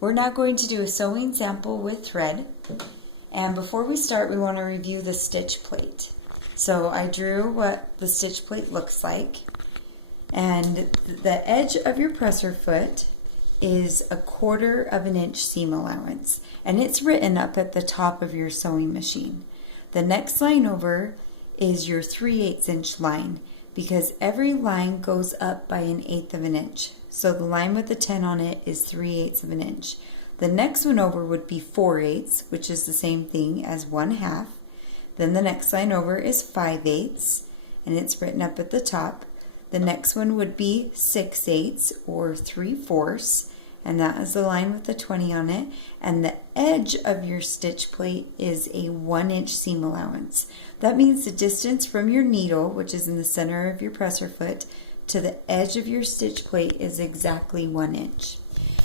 We're now going to do a sewing sample with thread. And before we start, we want to review the stitch plate. So I drew what the stitch plate looks like. And the edge of your presser foot is 1/4 of an inch seam allowance. And it's written up at the top of your sewing machine. The next line over is your 3/8 inch line, because every line goes up by 1/8 of an inch. So the line with the 10 on it is 3/8 of an inch. The next one over would be 4/8, which is the same thing as 1/2. Then the next line over is 5/8, and it's written up at the top. The next one would be 6/8 or 3/4, and that is the line with the 20 on it. And the edge of your stitch plate is a 1 inch seam allowance. That means the distance from your needle, which is in the center of your presser foot, to the edge of your stitch plate is exactly 1 inch.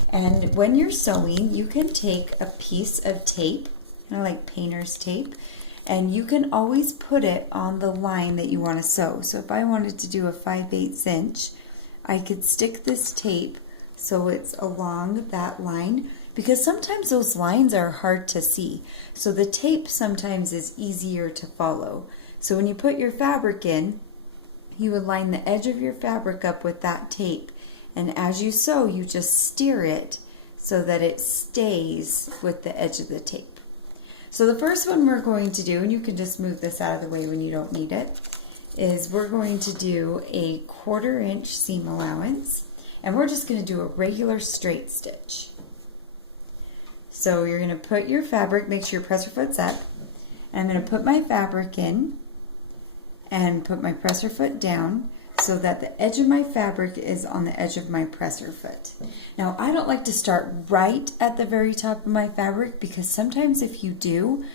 And when you're sewing, you can take a piece of tape, kind of like painter's tape, and you can always put it on the line that you want to sew. So if I wanted to do a 5/8 inch, I could stick this tape so it's along that line, because sometimes those lines are hard to see. So the tape sometimes is easier to follow. So when you put your fabric in, you would line the edge of your fabric up with that tape. And as you sew, you just steer it so that it stays with the edge of the tape. So the first one we're going to do, and you can just move this out of the way when you don't need it, is we're going to do a 1/4 inch seam allowance. And we're just going to do a regular straight stitch. So you're going to put your fabric, make sure your presser foot's up. And I'm going to put my fabric in and put my presser foot down so that the edge of my fabric is on the edge of my presser foot. Now, I don't like to start right at the very top of my fabric, because sometimes if you do,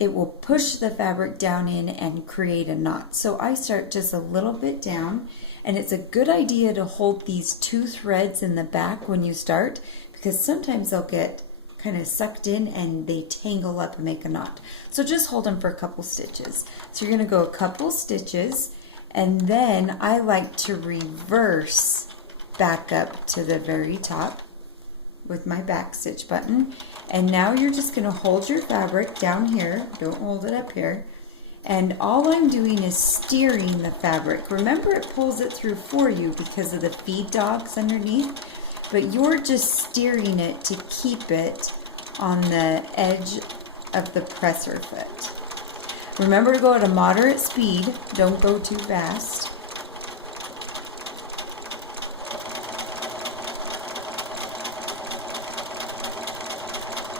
it will push the fabric down in and create a knot. So I start just a little bit down, and it's a good idea to hold these 2 threads in the back when you start, because sometimes they'll get kind of sucked in and they tangle up and make a knot. So just hold them for a couple stitches. So you're going to go a couple stitches, and then I like to reverse back up to the very top with my back stitch button. And now you're just going to hold your fabric down here, don't hold it up here, and all I'm doing is steering the fabric. Remember, it pulls it through for you because of the feed dogs underneath, but you're just steering it to keep it on the edge of the presser foot. Remember to go at a moderate speed, don't go too fast.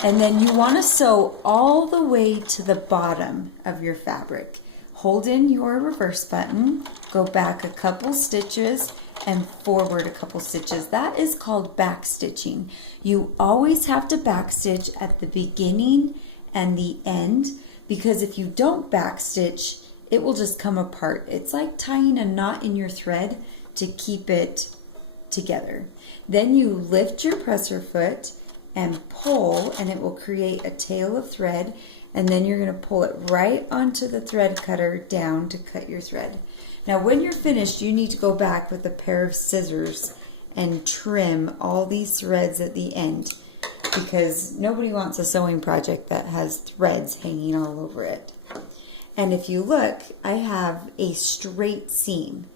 And then you want to sew all the way to the bottom of your fabric. Hold in your reverse button, go back a couple stitches, and forward a couple stitches. That is called back stitching. You always have to back stitch at the beginning and the end, because if you don't back stitch, it will just come apart. It's like tying a knot in your thread to keep it together. Then you lift your presser foot and pull, and it will create a tail of thread, and then you're going to pull it right onto the thread cutter down to cut your thread. Now when you're finished, you need to go back with a pair of scissors and trim all these threads at the end, because nobody wants a sewing project that has threads hanging all over it. And if you look, I have a straight seam.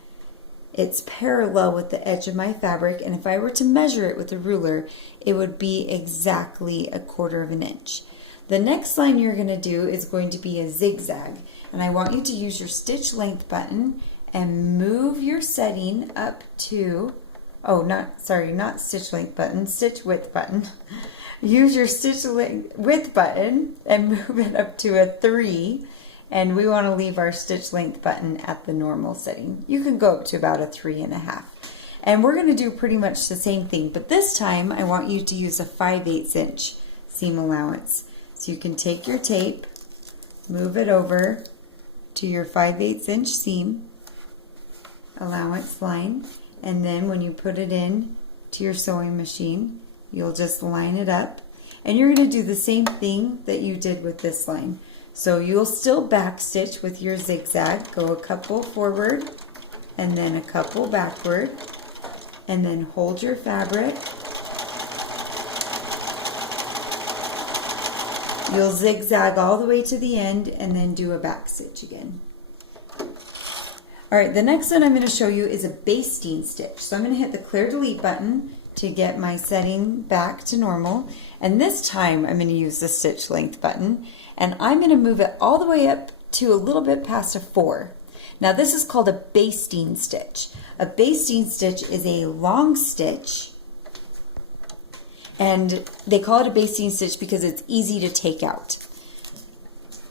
It's parallel with the edge of my fabric, and if I were to measure it with a ruler, it would be exactly 1/4 of an inch. The next line you're going to do is going to be a zigzag, and I want you to use your stitch length button and move your setting up to, not stitch length button, stitch width button. Use your stitch width button and move it up to a 3. And we want to leave our stitch length button at the normal setting. You can go up to about a 3.5. And we're going to do pretty much the same thing, but this time I want you to use a 5/8 inch seam allowance. So you can take your tape, move it over to your 5/8 inch seam allowance line, and then when you put it in to your sewing machine, you'll just line it up. And you're going to do the same thing that you did with this line. So you'll still back stitch with your zigzag, go a couple forward and then a couple backward, and then hold your fabric You'll zigzag all the way to the end and then do a back stitch again. All right, the next one I'm going to show you is a basting stitch. So I'm going to hit the clear delete button to get my setting back to normal. And this time I'm going to use the stitch length button, and I'm going to move it all the way up to a little bit past a 4. Now this is called a basting stitch. A basting stitch is a long stitch, and they call it a basting stitch because it's easy to take out.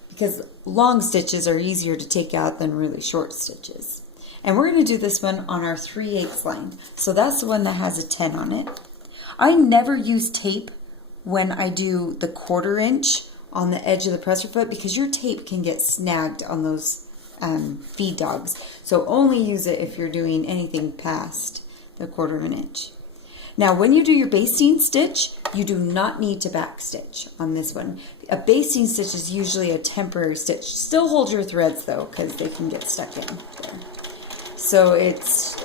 Because long stitches are easier to take out than really short stitches. And we're going to do this one on our 3/8 line. So that's the one that has a 10 on it. I never use tape when I do the 1/4 inch on the edge of the presser foot because your tape can get snagged on those feed dogs. So only use it if you're doing anything past the 1/4 inch. Now when you do your basting stitch, you do not need to back stitch on this one. A basting stitch is usually a temporary stitch. Still hold your threads though, because they can get stuck in there. So it's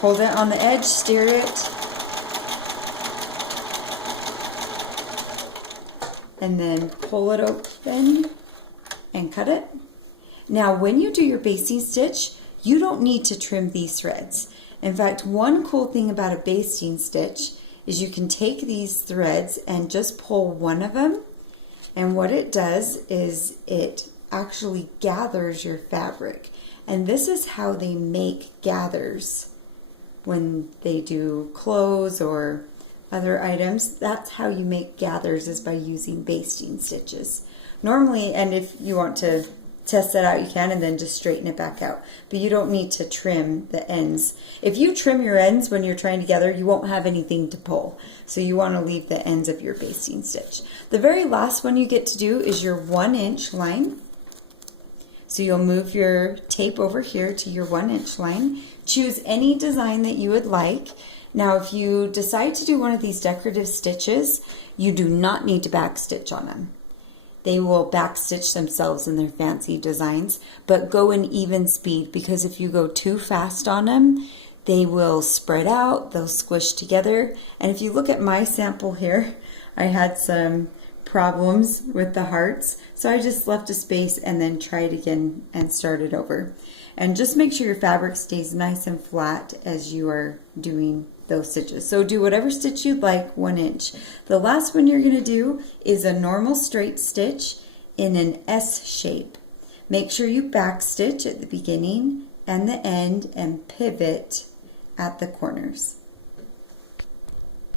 hold it on the edge, steer it, and then pull it open and cut it. Now when you do your basting stitch, you don't need to trim these threads. In fact, one cool thing about a basting stitch is you can take these threads and just pull one of them, and what it does is it actually gathers your fabric. And this is how they make gathers when they do clothes or other items. That's how you make gathers, is by using basting stitches. Normally, and if you want to test that out, you can, and then just straighten it back out. But you don't need to trim the ends. If you trim your ends when you're trying to gather, you won't have anything to pull. So you want to leave the ends of your basting stitch. The very last one you get to do is your 1-inch line. So you'll move your tape over here to your 1-inch line. Choose any design that you would like. Now if you decide to do one of these decorative stitches, you do not need to back stitch on them. They will back stitch themselves in their fancy designs, but go in even speed, because if you go too fast on them, they will spread out, they'll squish together. And if you look at my sample here, I had some problems with the hearts, so I just left a space and then tried again and started over. And just make sure your fabric stays nice and flat as you are doing those stitches. So do whatever stitch you'd like, 1 inch. The last one you're going to do is a normal straight stitch in an S shape. Make sure you back stitch at the beginning and the end and pivot at the corners.